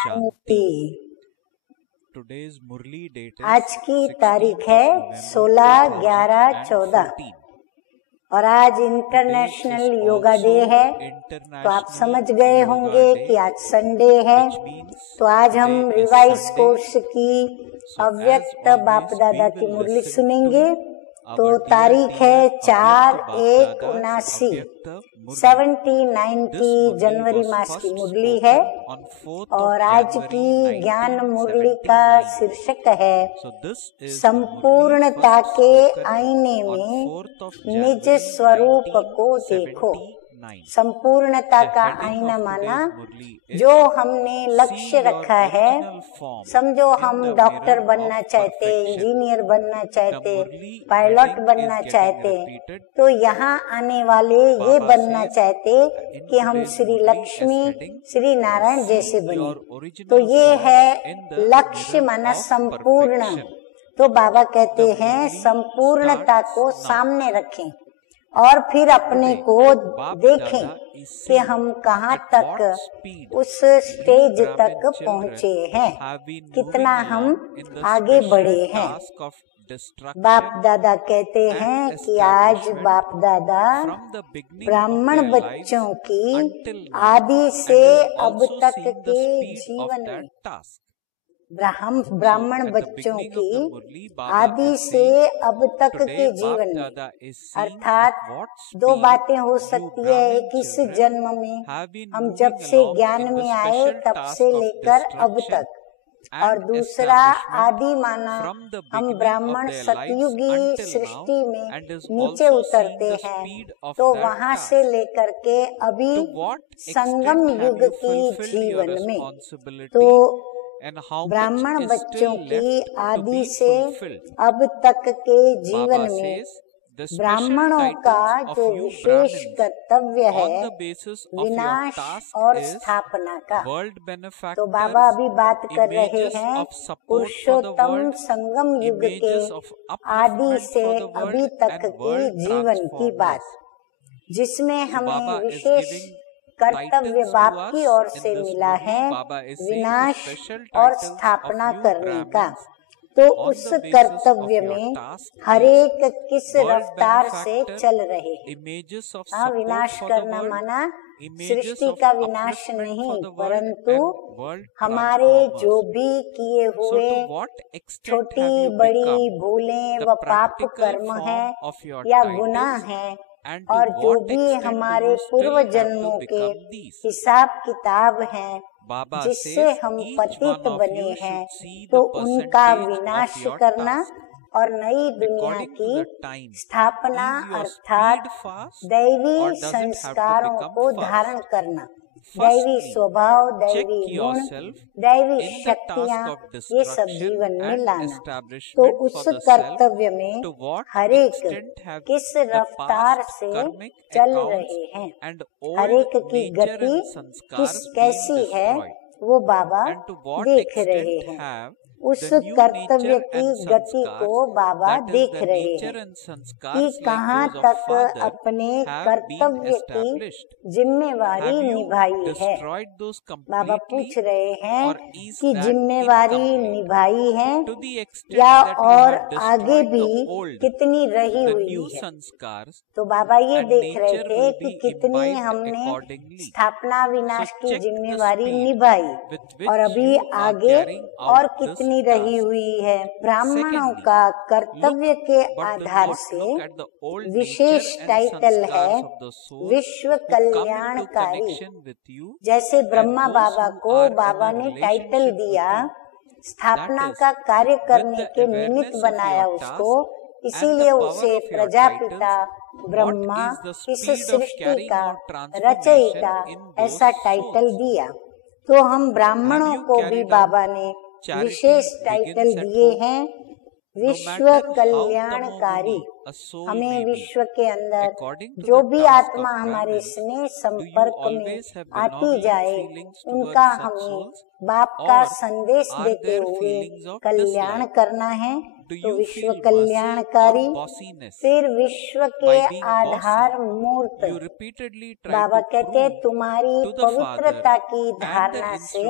शांति। आज की तारीख है 16/11/14 और आज इंटरनेशनल योगा डे है। तो आप समझ गए होंगे कि आज संडे है। तो आज हम रिवाइज कोर्स की अव्यक्त बाप दादा की मुरली सुनेंगे। तो तारीख है 4/1/79 1790 जनवरी मास की मुरली है और आज की ज्ञान मुरली का शीर्षक है संपूर्णता के आईने में निज स्वरूप को देखो। संपूर्णता का आईना माना जो हमने लक्ष्य रखा है। समझो हम डॉक्टर बनना चाहते, इंजीनियर बनना चाहते, पायलट बनना चाहते, तो यहाँ आने वाले ये बनना चाहते कि हम श्री लक्ष्मी श्री नारायण जैसे बने। तो ये है लक्ष्य माना संपूर्ण। तो बाबा कहते हैं संपूर्णता को सामने रखें और फिर अपने को देखें कि हम कहाँ तक उस स्टेज तक पहुँचे हैं, कितना हम आगे बढ़े हैं। बाप दादा कहते हैं कि आज बाप दादा ब्राह्मण बच्चों की आदि से अब तक के जीवन में ब्राह्मण बच्चों की आदि से अब तक के जीवन में, अर्थात दो बातें हो सकती है। एक इस जन्म में हम जब से ज्ञान में आए तब से लेकर अब तक, और दूसरा आदि माना हम ब्राह्मण सतयुगी सृष्टि में नीचे उतरते हैं। तो वहाँ से लेकर के अभी संगम युग की जीवन में, तो ब्राह्मण बच्चों की आदि से अब तक के जीवन में ब्राह्मणों का जो विशेष कर्तव्य है विनाश और स्थापना का। तो बाबा अभी बात कर रहे हैं पुरुषोत्तम संगम युग के आदि से अभी तक की जीवन की बात, जिसमें हमें विशेष कर्तव्य बाप की ओर से मिला है विनाश और स्थापना करने का। तो उस कर्तव्य में हरेक किस रफ्तार से चल रहे हैं। विनाश करना माना सृष्टि का विनाश नहीं, परंतु हमारे जो भी किए हुए छोटी बड़ी भूलें व पाप कर्म है या गुनाह है, और जो भी हमारे पूर्व जन्मों के हिसाब किताब हैं जिससे हम पतित बने हैं, तो उनका विनाश करना और नई दुनिया की स्थापना अर्थात दैवी संस्कारों को धारण करना, दैवी स्वभाव, दैवी गुण, दैवी शक्तियाँ, ये सब जीवन में लाना। तो उस कर्तव्य में हरेक किस रफ्तार से चल रहे हैं, हरेक की गति कैसी है वो बाबा देख रहे हैं। उस कर्तव्य की गति को बाबा देख रहे हैं कि कहाँ तक अपने कर्तव्य की जिम्मेवारी निभाई है। बाबा पूछ रहे हैं कि जिम्मेवारी निभाई है या और आगे भी कितनी रही हुई है। तो बाबा ये देख रहे थे कि कितनी हमने स्थापना विनाश की जिम्मेवारी निभाई और अभी आगे और कितनी रही हुई है। ब्राह्मणों का कर्तव्य के आधार से विशेष टाइटल है विश्व कल्याणकारी। जैसे ब्रह्मा बाबा को बाबा ने टाइटल दिया, स्थापना का कार्य करने के निमित्त बनाया उसको, इसीलिए उसे प्रजापिता ब्रह्मा इस सृष्टि का रचयिता ऐसा टाइटल दिया। तो हम ब्राह्मणों को भी बाबा ने विशेष टाइटल दिए हैं विश्व कल्याणकारी। हमें विश्व के अंदर जो भी आत्मा हमारे स्नेह संपर्क में आती जाए, उनका हमें बाप का संदेश देते हुए कल्याण करना है तो विश्व कल्याणकारी, फिर विश्व के आधार मूर्त। बाबा कहते हैं तुम्हारी पवित्रता की धारणा से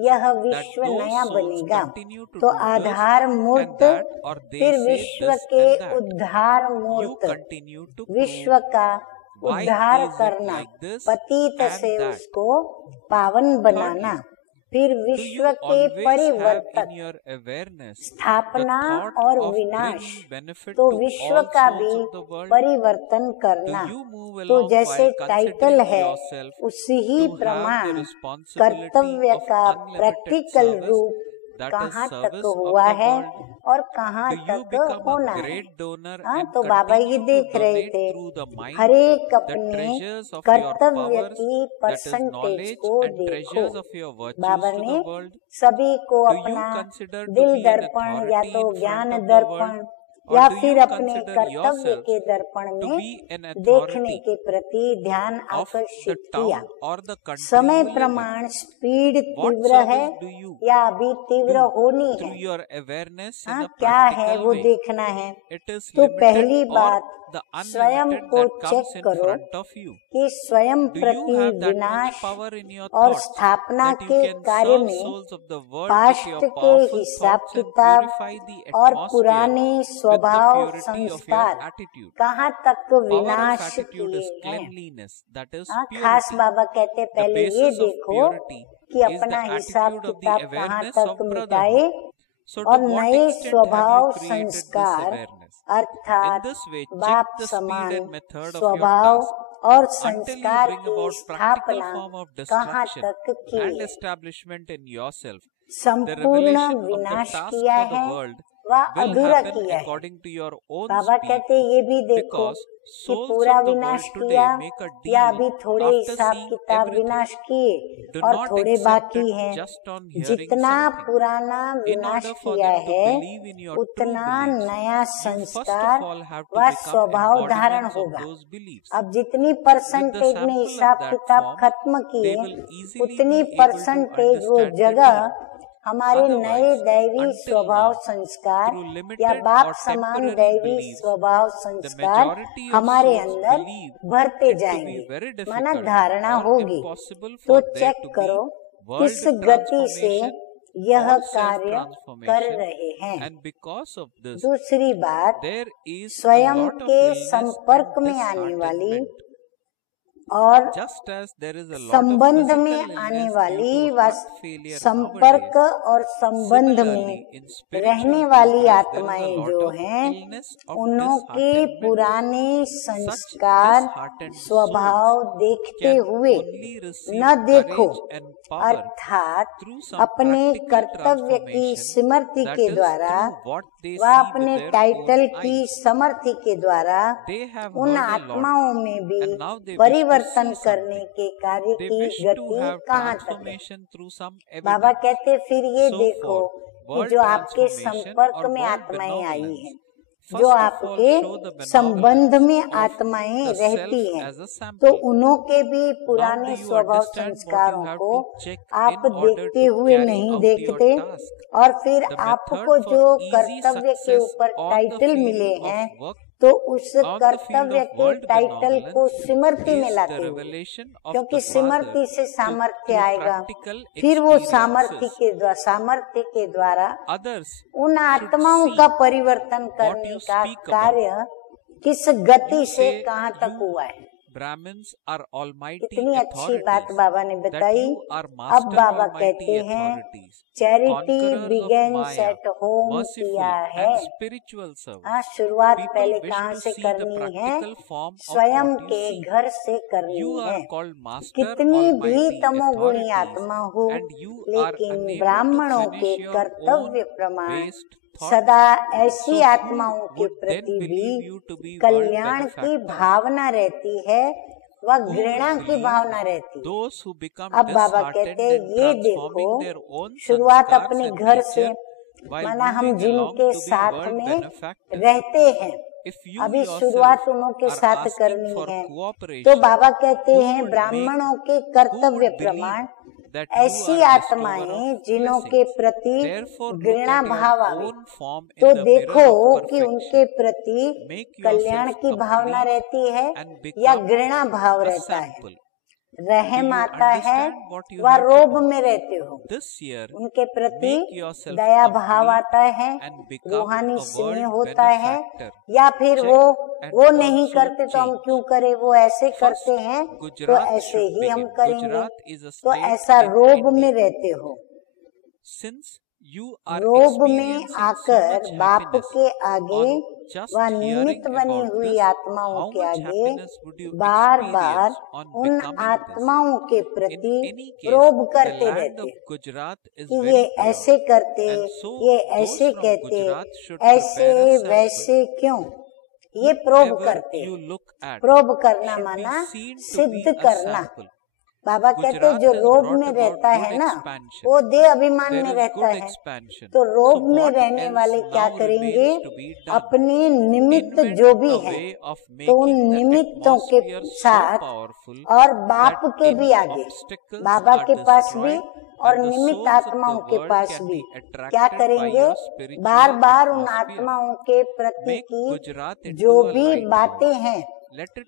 यह विश्व नया बनेगा। तो आधार मूर्त, फिर विश्व के उद्धार मूर्त, विश्व का उद्धार करना, पतित से उसको पावन बनाना, फिर विश्व के परिवर्तक, स्थापना और विनाश, तो विश्व का भी परिवर्तन करना। तो जैसे टाइटल है उसी ही प्रमाण कर्तव्य का प्रैक्टिकल रूप कहाँ तक हुआ है और कहाँ तक होना है। हाँ, तो बाबा ये देख रहे थे हर एक अपने कर्तव्य की परसेंटेज को देखो। बाबा ने सभी को अपना दिल दर्पण या तो ज्ञान दर्पण या फिर अपने कर्तव्य के दर्पण में देखने के प्रति ध्यान आकर्षित किया। समय प्रमाण स्पीड तीव्र है या अभी तीव्र होनी है, हाँ क्या है वो देखना है। तो पहली बात स्वयं को चेक करो कि स्वयं प्रति विनाश और स्थापना के कार्य में पास्ट के हिसाब किताब और पुराने स्वभाव संस्कार कहाँ तक विनाश किए हैं। खास बाबा कहते पहले ये देखो कि अपना हिसाब किताब कहाँ तक मिटाए और नए स्वभाव संस्कार अर्थात बाप समान स्वभाव और संस्कार की स्थापना कहाँ तक की। संपूर्ण विनाश किया है व अधूरा किया है। बाबा कहते ये भी देखो कि पूरा विनाश किया या अभी थोड़े हिसाब किताब विनाश किए और थोड़े बाकी हैं। जितना पुराना विनाश किया है उतना नया संस्कार व स्वभाव धारण होगा। अब जितनी परसेंटेज में हिसाब किताब खत्म किए उतनी परसेंटेज वो जगह हमारे नए दैवी स्वभाव संस्कार या बाप समान दैवी स्वभाव संस्कार हमारे अंदर भरते जाएंगे, माना धारणा होगी। तो चेक करो किस गति से यह कार्य कर रहे हैं। दूसरी बात, स्वयं के संपर्क में आने वाली और संबंध में आने वाली व संपर्क और संबंध में रहने वाली आत्माएं जो हैं उनके पुराने संस्कार स्वभाव देखते हुए न देखो, अर्थात अपने कर्तव्य की स्मृति के द्वारा व अपने टाइटल की समर्थि के द्वारा उन आत्माओं में भी परिवर्तन करने के कार्य की गति कहाँ तक है। बाबा कहते फिर ये देखो कि जो आपके संपर्क में आत्माएं आई हैं, जो आपके संबंध में आत्माएं रहती हैं, तो उन्हों के भी पुराने स्वभाव संस्कारों को आप देखते हुए नहीं देखते। और फिर आपको जो कर्तव्य के ऊपर टाइटल मिले हैं तो उस कर्तव्य के टाइटल को स्मृति में लाते हुए, क्योंकि स्मृति से सामर्थ्य आएगा, फिर वो सामर्थ्य के द्वारा उन आत्माओं का परिवर्तन करने का कार्य किस गति से कहाँ तक हुआ है। इतनी अच्छी बात बाबा ने बताई। अब बाबा कहते हैं चैरिटी बिगेन्स एट होम किया है। शुरुआत पहले कहाँ से करनी है? स्वयं के घर से करनी है। कितनी भी तमोगुणी आत्मा हो, लेकिन ब्राह्मणों के कर्तव्य प्रमाण सदा ऐसी आत्माओं के प्रति भी कल्याण की भावना रहती है व घृणा की भावना रहती है। अब बाबा कहते हैं ये देखो, शुरुआत अपने घर से, माना हम जिनके साथ में रहते हैं अभी शुरुआत उन्हों के साथ करनी है। तो बाबा कहते हैं ब्राह्मणों के कर्तव्य प्रमाण ऐसी आत्माएं जिनों के प्रति घृणा भाव आवे, तो देखो कि उनके प्रति कल्याण की भावना रहती है या घृणा भाव रहता है। रहम आता है व रोब में रहते हो, उनके प्रति दया भाव आता है, रूहानी स्नेह होता है, या फिर वो नहीं करते तो हम क्यों करें, वो ऐसे करते हैं तो ऐसे ही हम करेंगे, तो ऐसा रोब में रहते हो। रोब में आकर बाप के आगे व निमित्त बनी हुई आत्माओं के आगे बार बार उन आत्माओं के प्रति रोब करते रहते कि ये ऐसे करते, ये ऐसे कहते, ऐसे वैसे क्यों, ये प्रोब करते। प्रोब करना माना सिद्ध करना। बाबा कहते जो रोब में रहता है ना, वो देह अभिमान में रहता है, तो रोब में रहने वाले क्या करेंगे, अपने निमित्त जो भी है तो उन निमित्तों के साथ और बाप के भी आगे, बाबा के पास भी और निमित्त आत्माओं के पास भी क्या करेंगे, बार बार उन आत्माओं के प्रति की जो भी बातें हैं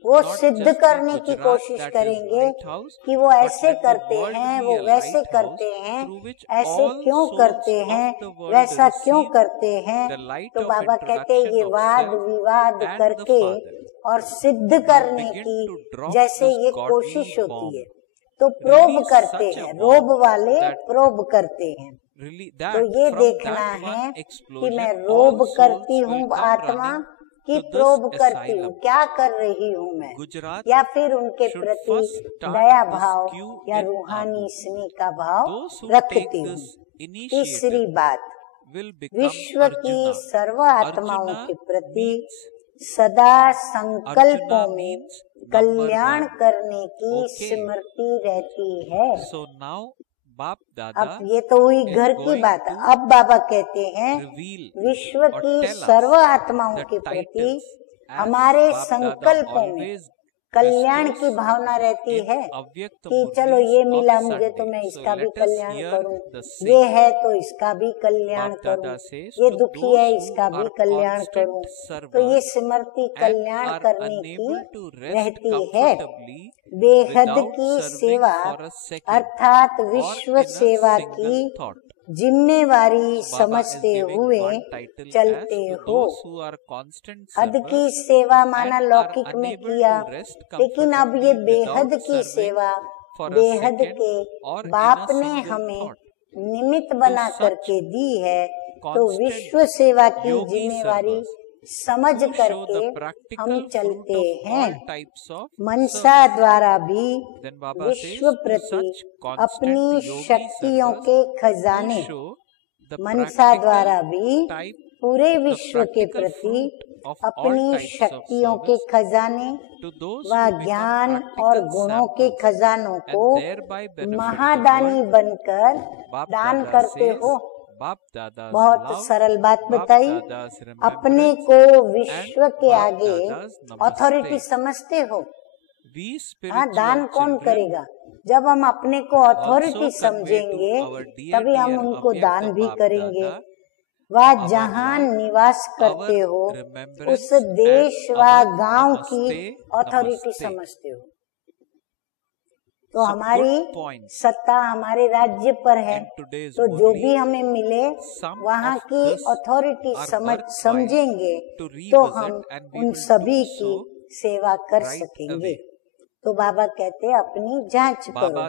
वो सिद्ध करने की कोशिश करेंगे कि वो ऐसे करते हैं, वो वैसे करते हैं, ऐसे क्यों करते हैं, वैसा क्यों करते हैं। तो बाबा कहते हैं ये वाद विवाद करके और सिद्ध करने की जैसे ये कोशिश होती है, तो प्रोब करते हैं, रोब वाले प्रोब करते हैं। तो ये देखना है कि मैं रोब करती हूँ आत्मा कि प्रोब करती हूँ, क्या कर रही हूँ मैं, या फिर उनके प्रति दया भाव या रूहानी स्नेह का भाव रखती हूँ। तीसरी बात, विश्व की सर्व आत्माओं के प्रति सदा संकल्पों में कल्याण करने की स्मृति रहती है। अब ये तो हुई घर की बात। अब बाबा कहते हैं विश्व की सर्व आत्माओं के प्रति हमारे संकल्पों में कल्याण की भावना रहती है कि चलो ये मिला मुझे तो मैं इसका भी कल्याण करूं, ये है तो इसका भी कल्याण करूं, ये दुखी है इसका भी कल्याण करूं। तो ये स्मृति कल्याण करने की रहती है। बेहद की सेवा अर्थात विश्व सेवा की जिम्मेवारी समझते हुए चलते हो। हद की सेवा माना लौकिक में किया, लेकिन अब ये बेहद की सेवा बेहद के बाप ने हमें निमित्त बना करके दी है, तो विश्व सेवा की जिम्मेवारी समझ करके हम चलते हैं। मनसा द्वारा भी विश्व प्रति अपनी शक्तियों के खजाने, मनसा द्वारा भी पूरे विश्व के प्रति अपनी शक्तियों के खजाने व ज्ञान और गुणों के खजानों को महादानी बनकर दान करते हो। बहुत सरल बात बताई। अपने को विश्व के आगे अथॉरिटी समझते हो। हाँ, दान कौन करेगा? जब हम अपने को अथॉरिटी समझेंगे तभी हम उनको दान भी करेंगे। वह जहाँ निवास करते हो उस देश व गांव की अथॉरिटी समझते हो। तो हमारी सत्ता हमारे राज्य पर है, तो जो भी हमें मिले वहाँ की अथॉरिटी समझेंगे तो हम उन सभी की सेवा कर सकेंगे। तो बाबा कहते हैं अपनी जांच करो।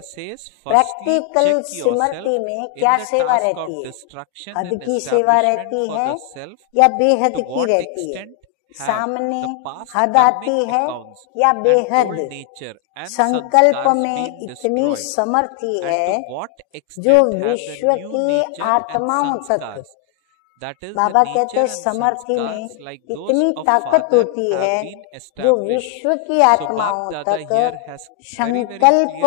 प्रैक्टिकल स्मृति में क्या सेवा रहती है? हद की सेवा रहती है या बेहद की रहती है? सामने हद आती है या बेहद? संकल्प में इतनी समर्थी है जो विश्व की आत्माओं तक, बाबा कहते हैं समर्थी में इतनी ताकत होती है जो विश्व की आत्माओं तक संकल्प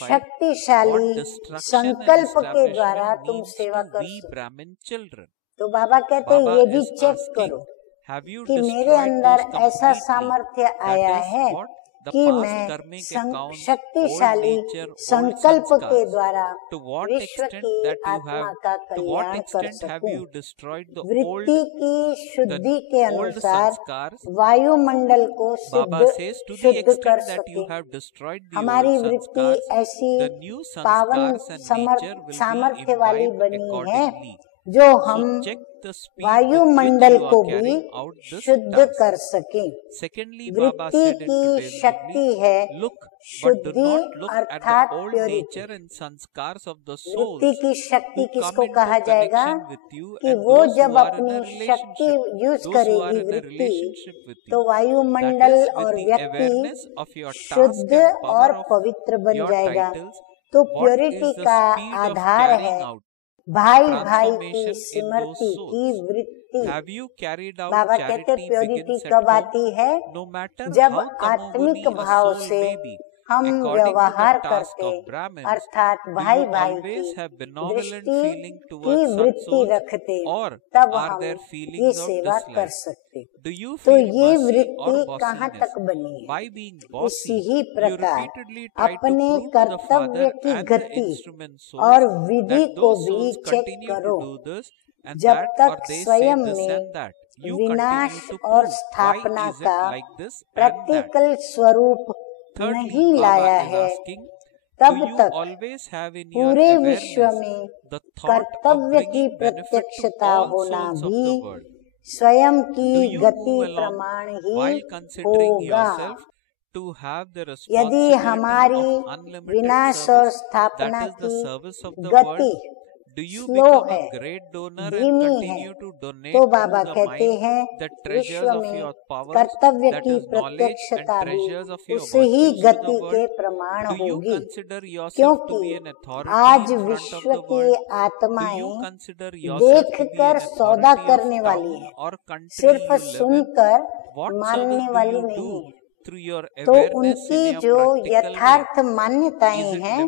शक्तिशाली संकल्प के द्वारा तुम सेवा कर सकते। तो बाबा कहते हैं ये भी चेक करो कि मेरे अंदर ऐसा सामर्थ्य आया है कि मैं शक्तिशाली संकल्प के द्वारा विश्व की आत्मा का कल्याण कर सकूं। वृत्ति की शुद्धि के अनुसार वायुमंडल को शुद्ध कर सके। हमारी वृत्ति ऐसी पावन सामर्थ्य वाली बनी है जो हम वायुमंडल को भी शुद्ध कर सकें। वृत्ति की शक्ति है शुद्धि अर्थात प्योरिटी। वृत्ति की शक्ति किसको कहा जाएगा कि वो जब अपनी शक्ति यूज करेगी वृत्ति, तो वायुमंडल और व्यक्ति शुद्ध और पवित्र बन जाएगा। तो प्योरिटी का आधार है भाई भाई की स्मृति की वृत्ति। बाबा कहते प्योरिटी कब आती है? जब आत्मिक भाव से हम व्यवहार करते, अर्थात भाई भाई की दृष्टि की वृत्ति रखते, तब हम ये सेवा कर सकते। तो ये वृत्ति कहाँ तक बनी है? इसी ही प्रकार अपने कर्तव्य की गति और विधि को भी चेक करो। जब तक स्वयं में विनाश और स्थापना का प्रैक्टिकल स्वरूप नहीं लाया है, तब तक पूरे विश्व में कर्तव्य की प्रत्यक्षता होना भी स्वयं की गति प्रमाण ही होगा। यदि हमारी विनाश और स्थापना की गति स्लो है, धीमी है, तो बाबा कहते हैं विश्व में कर्तव्य की प्रत्यक्षता भी उसी ही गति के प्रमाण होगी। क्योंकि आज विश्व की आत्माएं देखकर सौदा करने वाली है, सिर्फ सुनकर मानने वाली नहीं है। तो उनकी जो यथार्थ मान्यताएं हैं,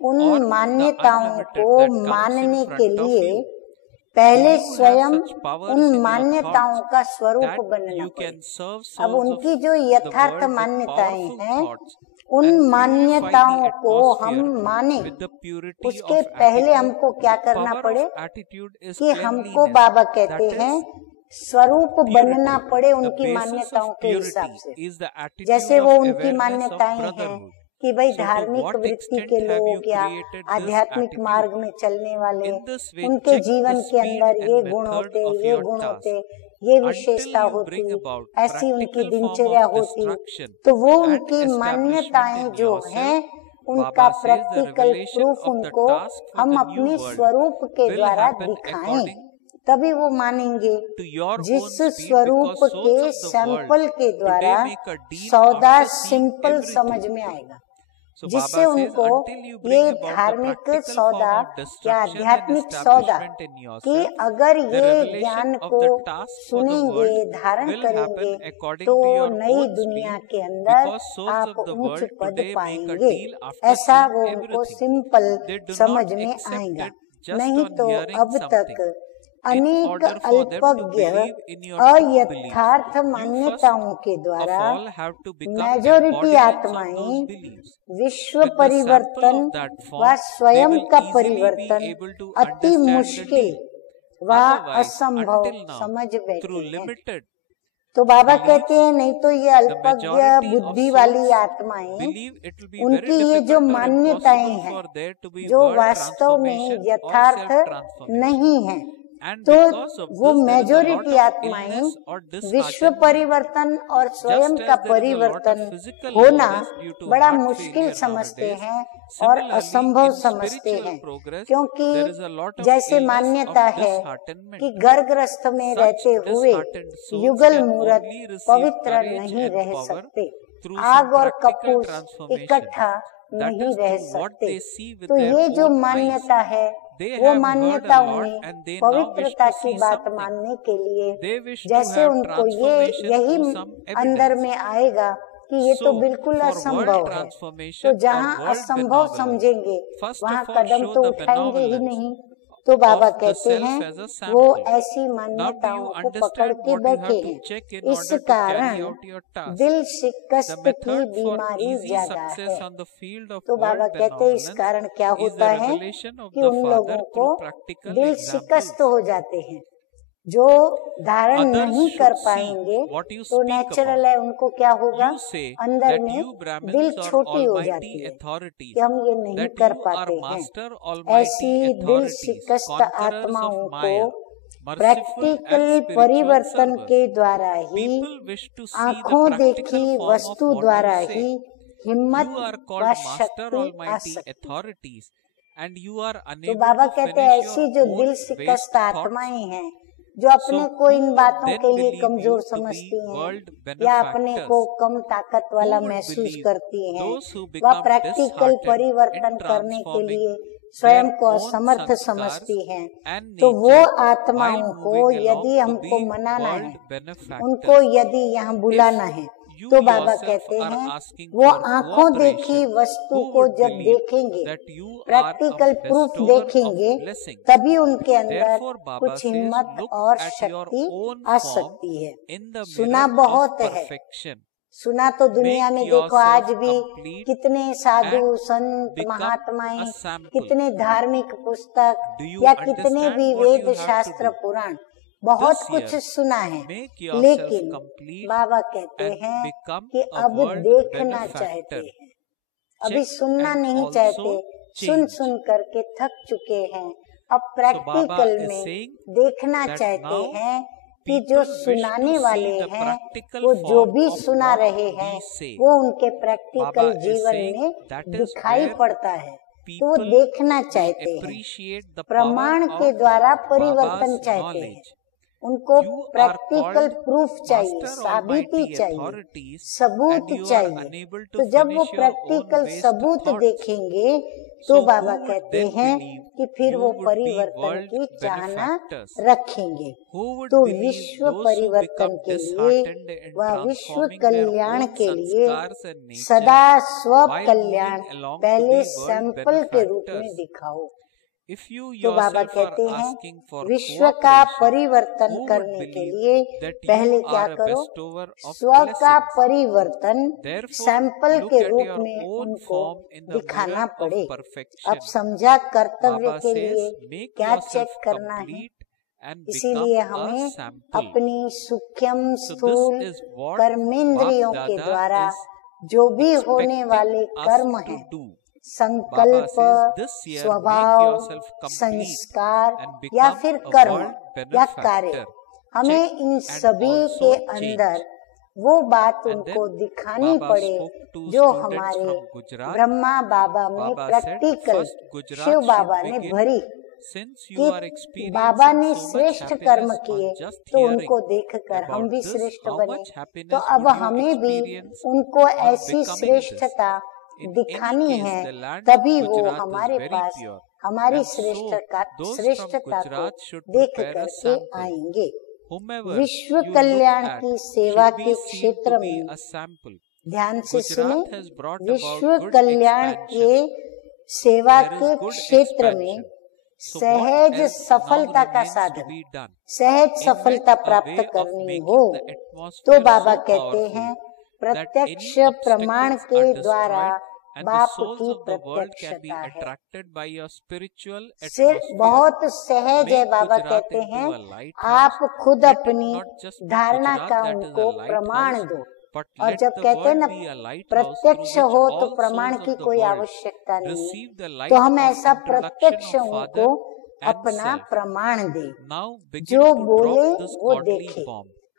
उन मान्यताओं को मानने के लिए पहले स्वयं उन मान्यताओं का स्वरूप बनना पड़ेगा। अब उनकी जो यथार्थ मान्यताएं हैं, उन मान्यताओं को हम माने, उसके पहले हमको क्या करना पड़े कि हमको बाबा कहते हैं स्वरूप बनना पड़े उनकी मान्यताओं के हिसाब से। जैसे वो उनकी मान्यताएं हैं कि भाई धार्मिक वृत्ति के लोग या आध्यात्मिक मार्ग में चलने वाले, उनके जीवन के अंदर ये गुण होते, ये गुण होते, ये विशेषता होती, ऐसी उनकी दिनचर्या होती। तो वो उनकी मान्यताएं जो हैं, उनका प्रैक्टिकल प्रूफ उनको हम अपने स्वरूप के द्वारा दिखाएं, तभी वो मानेंगे। जिस स्वरूप के सैंपल के द्वारा सौदा सिंपल समझ में आएगा, जिससे उनको ये धार्मिक सौदा या आध्यात्मिक सौदा कि अगर ये ज्ञान को सुनेंगे, धारण करेंगे, तो नई दुनिया के अंदर आप उच्च पद पाएंगे, ऐसा वो उनको सिंपल समझ में आएगा। नहीं तो अब तक अनेक अल्पज्ञ अयथार्थ मान्यताओं के द्वारा मेजॉरिटी आत्माएं विश्व परिवर्तन व स्वयं का परिवर्तन अति मुश्किल व असंभव समझ बैठे हैं। तो बाबा कहते हैं नहीं तो ये अल्पज्ञ बुद्धि वाली आत्माएं, उनकी ये जो मान्यताएं हैं जो वास्तव में यथार्थ नहीं है, तो वो मेजॉरिटी आत्माएं विश्व परिवर्तन और स्वयं का परिवर्तन होना बड़ा मुश्किल समझते हैं और असंभव समझते हैं। क्योंकि जैसे मान्यता है कि गर्भगृह में रहते हुए युगल मूर्त पवित्र नहीं रह सकते, आग और कपूर इकट्ठा नहीं रह सकते। तो ये जो मान्यता है, वो मान्यता उन्हें पवित्रता की बात मानने के लिए, जैसे उनको यही अंदर में आएगा कि ये तो बिल्कुल असंभव है, तो जहाँ असंभव समझेंगे वहाँ कदम तो उठाएंगे ही नहीं। तो बाबा कहते हैं वो ऐसी मान्यताओं को पकड़ के बैठे हैं। इस कारण दिल शिकस्त की बीमारी ज्यादा है। तो बाबा कहते हैं इस कारण क्या होता है कि उन लोगों को दिल शिकस्त हो जाते हैं, जो धारण नहीं कर पाएंगे तो नेचुरल है उनको क्या होगा, अंदर में दिल छोटी हो जाती है कि हम ये नहीं कर पाते हैं। ऐसी दिल शिकस्त आत्माओं को प्रैक्टिकल परिवर्तन के द्वारा ही, आंखों देखी वस्तु द्वारा ही हिम्मत व शक्ति आ सकती है। तो बाबा कहते हैं ऐसी जो दिल शिकस्त आत्माएं हैं, जो अपने को इन बातों के लिए कमजोर समझती हैं या अपने को कम ताकत वाला महसूस करती हैं, वह प्रैक्टिकल परिवर्तन करने के लिए स्वयं को असमर्थ समझती हैं, तो वो आत्माओं को यदि हमको मनाना है, उनको यदि यहाँ बुलाना है, तो बाबा कहते हैं वो आंखों देखी वस्तु को जब देखेंगे, प्रैक्टिकल प्रूफ देखेंगे, तभी उनके अंदर कुछ हिम्मत और शक्ति आ सकती है। सुना बहुत है, सुना तो दुनिया में देखो आज भी कितने साधु संत महात्माएं, कितने धार्मिक पुस्तक या कितने भी वेद शास्त्र पुराण, बहुत कुछ सुना है, लेकिन बाबा कहते हैं कि अब देखना चाहते हैं, अभी सुनना नहीं चाहते, सुन सुन करके थक चुके हैं। अब प्रैक्टिकल में देखना चाहते हैं कि जो सुनाने वाले हैं वो जो भी सुना रहे हैं वो उनके प्रैक्टिकल जीवन में दिखाई पड़ता है, तो वो देखना चाहते हैं, प्रमाण के द्वारा परिवर्तन चाहते हैं, उनको प्रैक्टिकल प्रूफ चाहिए, साबिती चाहिए, सबूत चाहिए। तो जब वो प्रैक्टिकल सबूत देखेंगे तो बाबा कहते हैं कि फिर वो परिवर्तन की चाहना रखेंगे। तो विश्व परिवर्तन के लिए व विश्व कल्याण के लिए सदा स्व कल्याण पहले सैंपल के रूप में दिखाओ। तो बाबा कहते हैं विश्व का परिवर्तन करने के लिए पहले क्या करो, स्व का परिवर्तन सैंपल के रूप में उनको दिखाना पड़े। अब समझा कर्तव्य के लिए क्या चेक करना है, इसीलिए हमें अपनी सूक्ष्म स्थूल कर्मेंद्रियों के द्वारा जो भी होने वाले कर्म हैं, संकल्प, स्वभाव, संस्कार या फिर कर्म या कार्य, हमें इन सभी के अंदर वो बात उनको दिखानी पड़े जो हमारे ब्रह्मा बाबा में प्रैक्टिकल शिव बाबा ने भरी कि बाबा ने श्रेष्ठ कर्म किए तो उनको देखकर हम भी श्रेष्ठ बने। तो अब हमें भी उनको ऐसी श्रेष्ठता दिखानी है, तभी वो हमारे पास हमारी श्रेष्ठता को देख करके आएंगे। विश्व कल्याण की सेवा के क्षेत्र में ध्यान से सुने, विश्व कल्याण के सेवा के क्षेत्र में सहज सफलता का साधन, सहज सफलता प्राप्त करनी हो तो बाबा कहते हैं प्रत्यक्ष प्रमाण के द्वारा बाप की प्रत्यक्षता है। सिर्फ बहुत सहज है, बाबा कहते हैं आप खुद अपनी धारणा का उनको प्रमाण दो। और जब कहते हैं ना प्रत्यक्ष हो तो प्रमाण की कोई आवश्यकता नहीं, तो हम ऐसा प्रत्यक्ष उनको अपना प्रमाण दे, जो बोले वो देखे।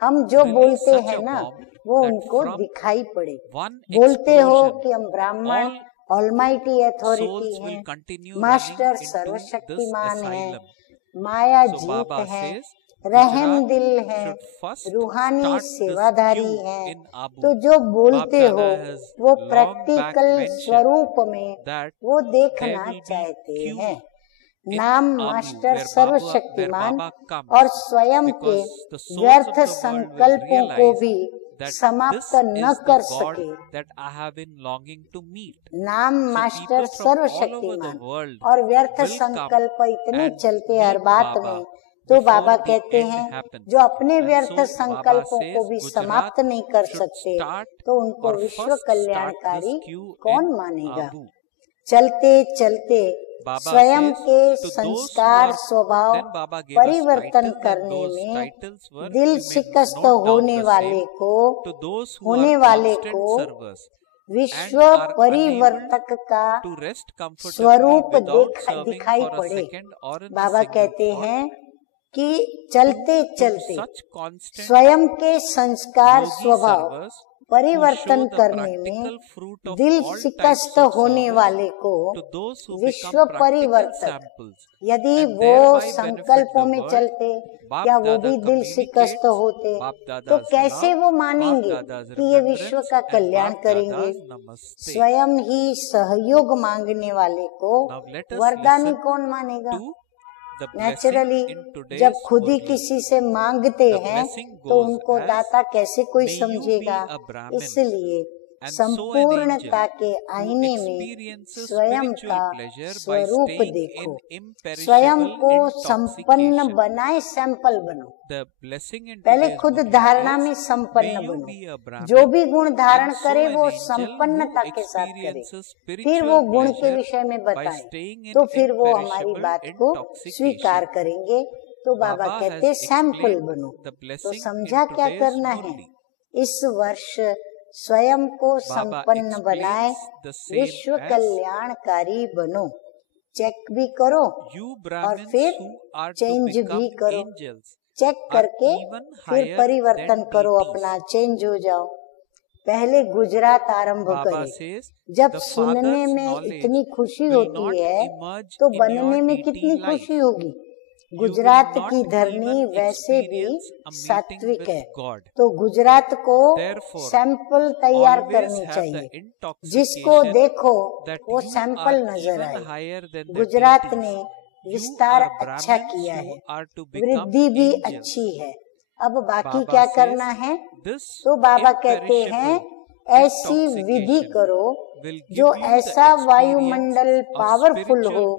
हम जो बोलते हैं ना वो उनको दिखाई पड़े। बोलते हो कि हम ब्राह्मण ऑलमाइटी अथॉरिटी हैं, मास्टर सर्वशक्तिमान है, माया जीत है, रहम दिल है, रूहानी सेवाधारी है, तो जो बोलते हो वो प्रैक्टिकल स्वरूप में वो देखना चाहते हैं। नाम मास्टर सर्वशक्तिमान और स्वयं के व्यर्थ संकल्पों को भी समाप्त न कर सके। नाम मास्टर सर्वशक्तिमान और व्यर्थ संकल्प इतने चलते हर बात में, तो बाबा कहते हैं जो अपने व्यर्थ संकल्पों को भी समाप्त नहीं कर सकते तो उनको विश्व कल्याणकारी कौन मानेगा। चलते चलते स्वयं के संस्कार स्वभाव परिवर्तन करने में दिल शिकस्त होने वाले को विश्व परिवर्तक का स्वरूप दिखाई पड़े। बाबा कहते हैं कि चलते चलते स्वयं के संस्कार स्वभाव परिवर्तन करने में दिल शिकस्त होने वाले को विश्व परिवर्तक, यदि वो संकल्पों में चलते क्या वो भी दिल शिकस्त होते तो कैसे वो मानेंगे कि ये विश्व का कल्याण करेंगे। स्वयं ही सहयोग मांगने वाले को वरदानी कौन मानेगा। नेचुरली जब खुद ही किसी से मांगते हैं तो उनको दाता कैसे कोई समझेगा। इसलिए संपूर्णता के आईने में स्वयं का स्वरूप देखो, स्वयं को संपन्न बनाए सैंपल बनो। पहले खुद धारणा में संपन्न बनो, जो भी गुण धारण करे वो संपन्नता के साथ करे, फिर वो गुण के विषय में बताए तो फिर वो हमारी बात को स्वीकार करेंगे। तो बाबा कहते सैंपल बनो। तो समझा क्या करना है, इस वर्ष स्वयं को संपन्न बनाए, विश्व कल्याणकारी बनो। चेक भी करो और फिर चेंज भी करो। चेक करके फिर परिवर्तन करो, अपना चेंज हो जाओ। पहले गुजरात आरंभ करें। जब सुनने में इतनी खुशी होती है तो बनने में कितनी खुशी होगी। गुजरात की धरनी वैसे भी सात्विक है, तो गुजरात को सैंपल तैयार करनी चाहिए। जिसको देखो वो सैंपल नजर आए। गुजरात ने विस्तार अच्छा किया है, वृद्धि भी अच्छी है। अब बाकी क्या करना है, तो बाबा कहते हैं ऐसी विधि करो जो ऐसा वायुमंडल पावरफुल हो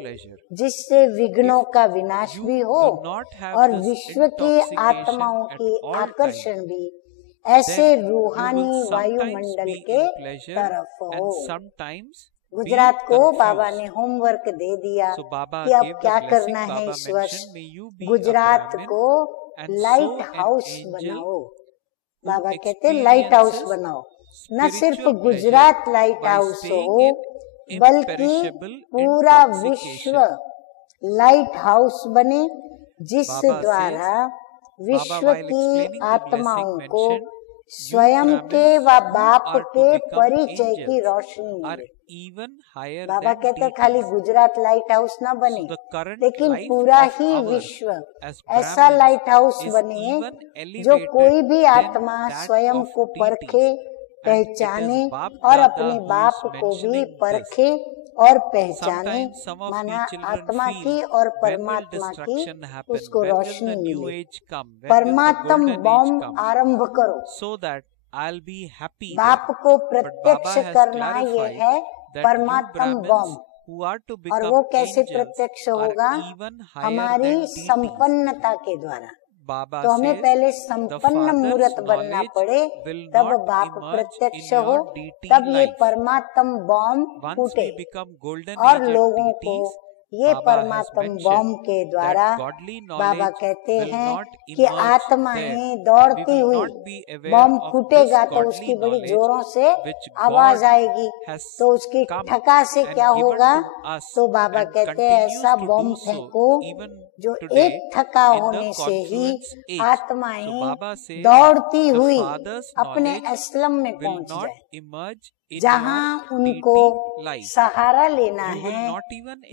जिससे विघ्नों का विनाश भी हो और विश्व की आत्माओं की आकर्षण भी ऐसे रूहानी वायुमंडल के तरफ हो। गुजरात को बाबा ने होमवर्क दे दिया कि अब क्या करना है इस वर्ष। गुजरात को लाइट हाउस बनाओ। बाबा कहते लाइट हाउस बनाओ। न सिर्फ गुजरात लाइट हाउस हो बल्कि पूरा विश्व लाइट हाउस बने, जिस द्वारा विश्व की आत्माओं को स्वयं के व बाप के परिचय की रोशनी मिले। बाबा कहते हैं खाली गुजरात लाइट हाउस ना बने, लेकिन पूरा ही विश्व ऐसा लाइट हाउस बने जो कोई भी आत्मा स्वयं को परखे, पहचाने और अपने बाप को भी परखे और पहचाने। माना आत्मा की और परमात्मा की उसको रोशनी मिले। परमात्म बॉम्ब आरंभ करो। बाप को प्रत्यक्ष करना ये है परमात्म बॉम्ब। और वो कैसे प्रत्यक्ष होगा, हमारी संपन्नता के द्वारा। तो हमें पहले संपन्न मूर्त बनना पड़े, तब बाप प्रत्यक्ष हो, तब ये परमात्म बॉम्ब फूटे और लोगों को ये परमात्म बॉम्ब के द्वारा बाबा कहते हैं कि आत्माएं दौड़ती हुई, बॉम्ब फूटेगा तो उसकी बड़ी जोरों से आवाज आएगी, तो उसकी ठका से क्या होगा। तो बाबा कहते हैं ऐसा बॉम्ब फेंको जो एक ठका होने से ही आत्माएं दौड़ती हुई अपने असलम में पहुंच जाए, जहाँ उनको सहारा लेना है,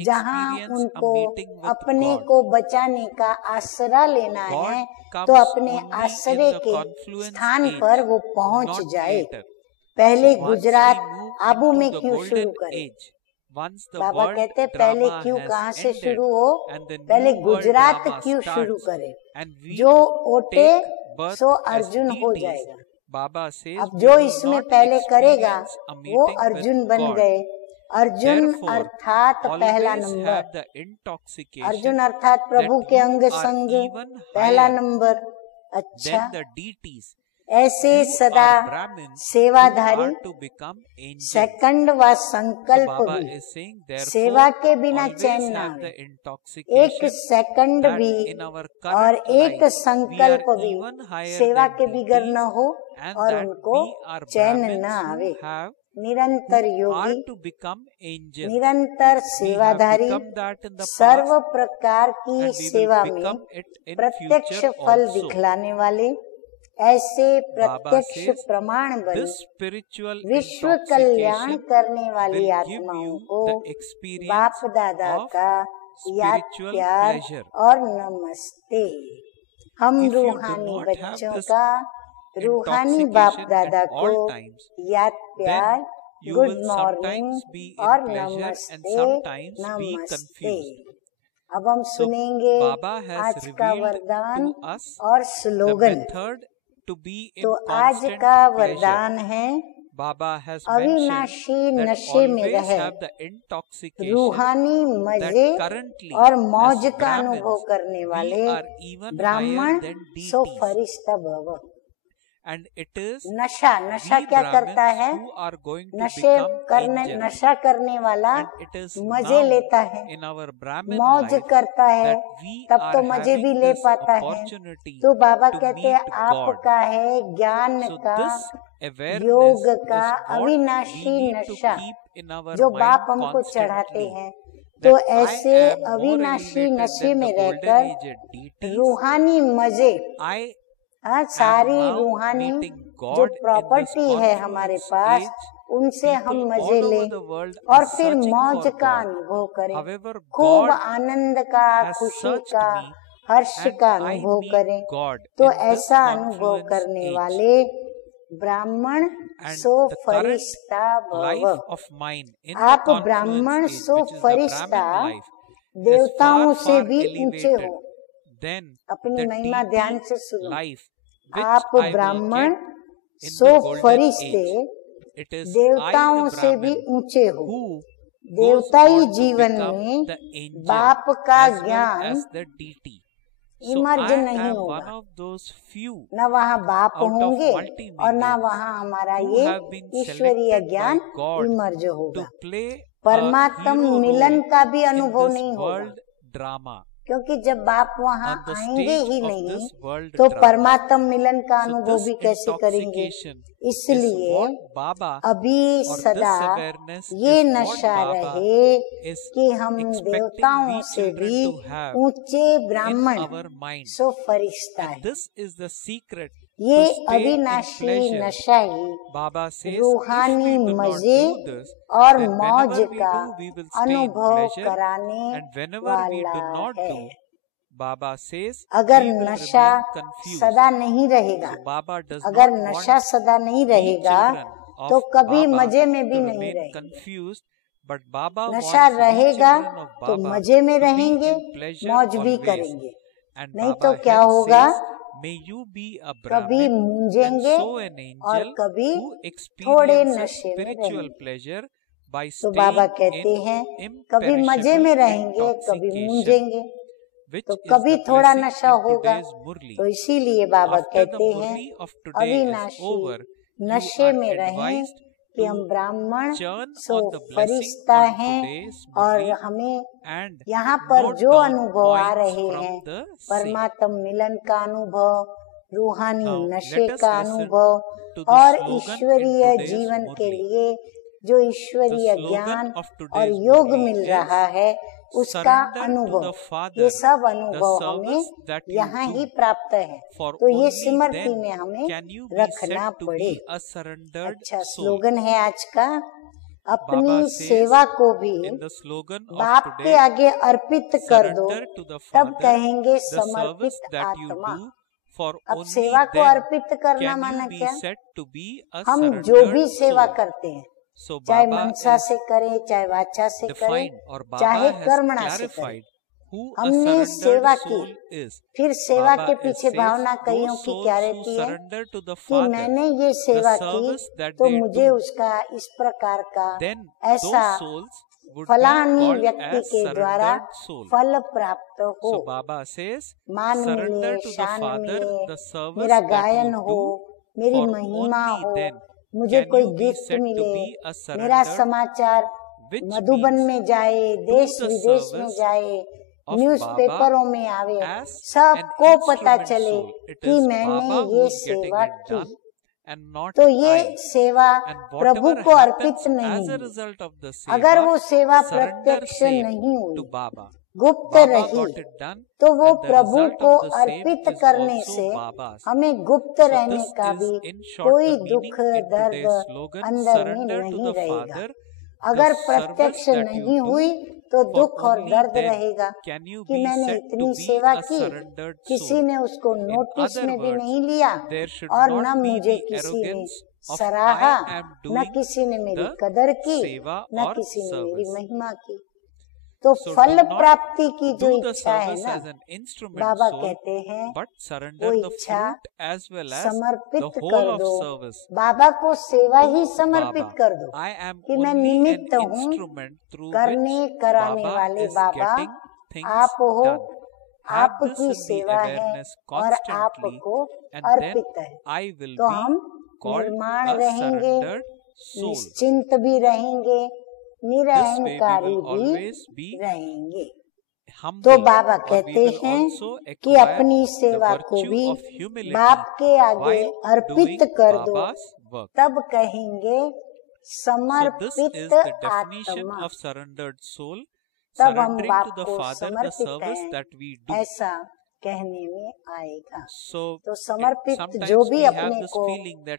जहाँ उनको अपने को बचाने का आसरा लेना है, तो अपने आसरे के स्थान पर वो पहुंच जाए। पहले गुजरात आबू में क्यों शुरू करे। बाबा कहते पहले क्यों कहाँ से शुरू हो, पहले गुजरात क्यों शुरू करे, जो ओटे सो अर्जुन हो जाएगा। अब जो इसमें पहले करेगा वो अर्जुन बन गए। अर्जुन अर्थात पहला नंबर, अर्जुन अर्थात प्रभु के अंग संग पहला नंबर। अच्छा, ऐसे सदा सेवाधारी, सेकंड व संकल्प भी, सेवा के बिना चैन ना आवे, एक सेकंड भी और एक संकल्प भी सेवा के बिगड़ न हो और उनको चैन न आवे। निरंतर योगी, निरंतर सेवाधारी, सर्व प्रकार की सेवा में प्रत्यक्ष फल दिखलाने वाले, ऐसे प्रत्यक्ष प्रमाण बन विश्व कल्याण करने वाली आत्माओं को बाप दादा का याद प्यार और नमस्ते। हम रूहानी बच्चों का रूहानी बाप दादा को याद प्यार, गुड मॉर्निंग और नमस्ते नमस्ते। अब हम सुनेंगे आज का वरदान और स्लोगन। तो आज का वरदान है अविनाशी नशे में रहे, रूहानी मजे और मौज का अनुभव करने वाले ब्राह्मण सो फरिश्ता भव। नशा, नशा क्या करता है, नशा करने वाला मजे लेता है, मौज करता है, तब तो मजे भी ले पाता है। तो बाबा कहते हैं आपका है ज्ञान का, योग का अविनाशी नशा जो बाप हमको चढ़ाते हैं। तो ऐसे अविनाशी नशे में रहकर रूहानी मजे, सारी रूहानी जो प्रॉपर्टी है हमारे पास उनसे हम मजे लें और फिर मौज का अनुभव करें, खूब आनंद का, खुशी का, हर्ष का अनुभव करें। तो ऐसा अनुभव करने वाले ब्राह्मण सो फरिश्ता भव। आप ब्राह्मण सो फरिश्ता देवताओं से भी ऊंचे हो। अपनी महिमा ध्यान से सुनो। आप ब्राह्मण सो फरिश्ते देवताओं से भी ऊंचे हो। देवताई जीवन में बाप का ज्ञान इमर्ज नहीं होगा, न वहाँ बाप होंगे और न वहाँ हमारा ये ईश्वरीय ज्ञान इमर्ज होगा। परमात्म मिलन का भी अनुभव नहीं होगा, क्योंकि जब बाप वहाँ आएंगे ही नहीं तो परमात्म मिलन का अनुभव भी कैसे करेंगे। इसलिए अभी सदा ये नशा रहे कि हम देवताओं से भी ऊंचे ब्राह्मण सो फरिश्ता है। ये अविनाशी नशा ही रूहानी मजे और मौज का अनुभव कराने वाला है। अगर नशा सदा नहीं रहेगा, अगर नशा सदा नहीं रहेगा तो कभी मजे में भी नहीं रहेंगे। नशा रहेगा तो मजे में रहेंगे, मौज भी करेंगे, नहीं तो क्या होगा, कभी मूंझेंगे और कभी थोड़े नशे में रहेंगे। तो बाबा कहते हैं कभी मजे में रहेंगे, कभी मूंझेंगे, तो कभी थोड़ा नशा होगा। तो इसीलिए बाबा कहते हैं अविनाशी नशे में रहें कि हम ब्राह्मण सो फरिश्ता हैं और हमें यहाँ पर जो अनुभव आ रहे हैं, परमात्म मिलन का अनुभव, रूहानी नशे का अनुभव और ईश्वरीय जीवन के लिए जो ईश्वरीय ज्ञान और योग मिल रहा है उसका अनुभव, ये सब अनुभव हमें यहाँ ही प्राप्त है। तो ये स्मृति में हमें रखना पड़े। अच्छा स्लोगन है आज का, अपनी सेवा को भी बाप के आगे अर्पित कर दो, तब कहेंगे समर्पित आत्मा। अब सेवा को अर्पित करना माना क्या, हम जो भी सेवा करते हैं चाहे मनसा से करें, चाहे वाचा से करें, चाहे कर्मणा से करें। हमने सेवा की, फिर सेवा के पीछे भावना कईयों की क्या रहती है कि मैंने ये सेवा की तो मुझे उसका इस प्रकार का ऐसा फलानी व्यक्ति के द्वारा फल प्राप्त हो, मान मिले, शान मिले, मेरा गायन हो, मेरी महिमा हो, मुझे कोई गिफ्ट मिले, मेरा समाचार मधुबन में जाए, देश विदेश में जाए, न्यूज़पेपरों में आवे, सबको पता चले कि मैंने ये सेवा की। तो ये सेवा प्रभु को अर्पित नहीं। अगर वो सेवा प्रत्यक्ष नहीं हुई, गुप्त रही, तो वो प्रभु को अर्पित करने से हमें गुप्त रहने का भी कोई दुख दर्द अंदर में नहीं रहेगा। अगर प्रत्यक्ष नहीं हुई तो दुख और दर्द रहेगा कि मैंने इतनी सेवा की, किसी ने उसको नोटिस में भी नहीं लिया और न मुझे किसी ने सराहा, न किसी ने मेरी कदर की, न किसी ने मेरी महिमा की। तो फल प्राप्ति की जो इच्छा है ना, बाबा कहते हैं वो इच्छा समर्पित कर दो, बाबा को सेवा ही समर्पित कर दो कि मैं निमित्त हूँ, करने कराने वाले बाबा आप हो, आपकी सेवा है और आपको अर्पित है। तो हम निर्माण रहेंगे, निश्चिंत भी रहेंगे, निरहंकारी भी रहेंगे। तो बाबा कहते हैं कि अपनी सेवा को भी बाप के आगे अर्पित कर दो, तब कहेंगे समर्पित आत्मा, तब हम बाप को समर्पित हैं ऐसा कहने में आएगा। तो समर्पित जो भी अपने को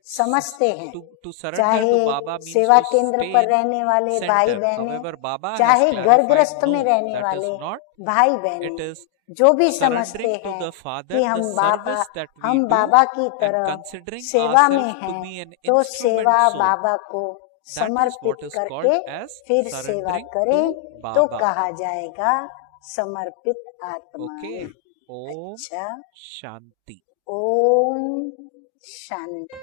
समझते हैं, चाहे सेवा केंद्र पर रहने वाले भाई बहने, चाहे घर गृहस्थ में रहने वाले भाई बहने, जो भी समझते हैं कि हम बाबा की तरह सेवा में हैं, तो सेवा बाबा को समर्पित करके फिर सेवा करें तो कहा जाएगा समर्पित आत्मा। ओम शांति। ओम शांति।